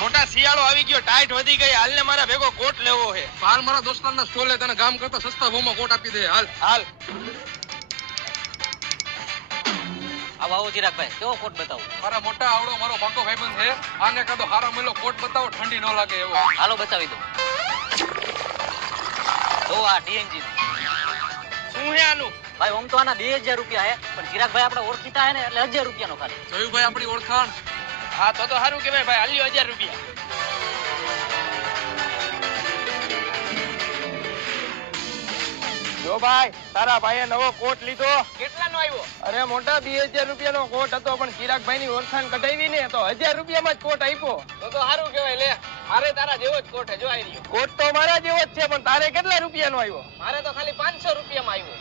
મોટા શિયાળો આવી ગયો, ટાઈટ વધી ગઈ, હાલ ને મારા ભેગો કોટ લેવો છે. હાલ મારા દોસ્તારના સ્ટોલે તને ગામ કરતા સસ્તા ભાવમાં કોટ આપી દે. હાલ હાલ. આવો ચિરાગભાઈ, કેવો કોટ બતાવો? મારા મોટા આવડો મારો પાકો ભાઈબંધ છે, આને કાદો હારો મેલો કોટ બતાવો, ઠંડી ન લાગે એવો. હાલો બતાવી દો. તો આ ડીએનજી શું હે આનું? ભાઈ ઓમ તો આના 2000 રૂપિયા હે, પણ ચિરાગભાઈ આપડા ઓળખીતા હે ને એટલે 1000 રૂપિયાનો ખાલી. જયુભાઈ આપણી ઓળખાણ. હા તો સારું કેવાય ભાઈ, હાલ્યો 1000 રૂપિયા. જો ભાઈ, તારા ભાઈએ નવો કોટ લીધો. કેટલાનો આવ્યો? અરે મોટા 2000 રૂપિયાનો કોટ હતો, પણ ચિરાગભાઈની ઓળખાણ કઢાવી ને તો 1000 રૂપિયામાં જ કોટ આપ્યો. તો સારું કેવાય. લે મારે તારા જેવો જ કોટ હે, જો આવી રહ્યો. કોટ તો મારા જેવો જ છે, પણ તારે કેટલા રૂપિયાનો આવ્યો? મારે તો ખાલી 500 રૂપિયામાં આવ્યો.